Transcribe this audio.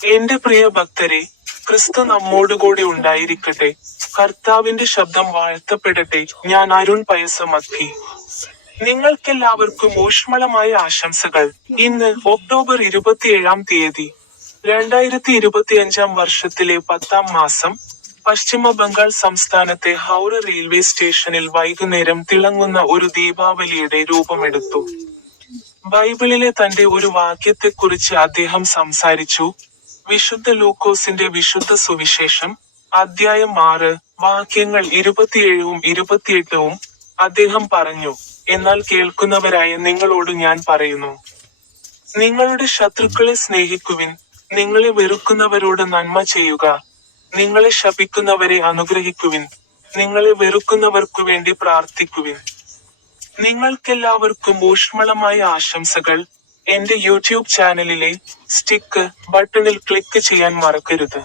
എന്റെ പ്രിയ ഭക്തരെ, ക്രിസ്തു നമ്മോടുകൂടി ഉണ്ടായിരിക്കട്ടെ. കർത്താവിന്റെ ശബ്ദം വാഴ്ത്തപ്പെടട്ടെ. ഞാൻ അരുൺ പയസമത്തി. നിങ്ങൾക്കെല്ലാവർക്കും ഊഷ്മളമായ ആശംസകൾ. ഇന്ന് ഒക്ടോബർ 27 2025 വർഷത്തിലെ 10ാം മാസം. പശ്ചിമ ബംഗാൾ സംസ്ഥാനത്തെ ഹൗറ റെയിൽവേ സ്റ്റേഷനിൽ വൈകുന്നേരം തിളങ്ങുന്ന ഒരു ദീപാവലിയുടെ രൂപമെടുത്തു. ബൈബിളിലെ തന്റെ ഒരു വാക്യത്തെക്കുറിച്ച് അദ്ദേഹം സംസാരിച്ചു. വിശുദ്ധ ലൂക്കോസിന്റെ വിശുദ്ധ സുവിശേഷം, അദ്ധ്യായം 6, വാക്യങ്ങൾ 27ഉം 28ഉം. അദ്ദേഹം പറഞ്ഞു, എന്നാൽ കേൾക്കുന്നവരായ നിങ്ങളോട് ഞാൻ പറയുന്നു, നിങ്ങളുടെ ശത്രുക്കളെ സ്നേഹിക്കുവിൻ, നിങ്ങളെ വെറുക്കുന്നവരോട് നന്മ ചെയ്യുക, നിങ്ങളെ ശപിക്കുന്നവരെ അനുഗ്രഹിക്കുവിൻ, നിങ്ങളെ വെറുക്കുന്നവർക്കു വേണ്ടി പ്രാർത്ഥിക്കുവിൻ. നിങ്ങൾക്കെല്ലാവർക്കും ഊഷ്മളമായ ആശംസകൾ. എന്റെ യൂട്യൂബ് ചാനലിലെ സ്റ്റിക്ക് ബട്ടണിൽ ക്ലിക്ക് ചെയ്യാൻ മറക്കരുത്.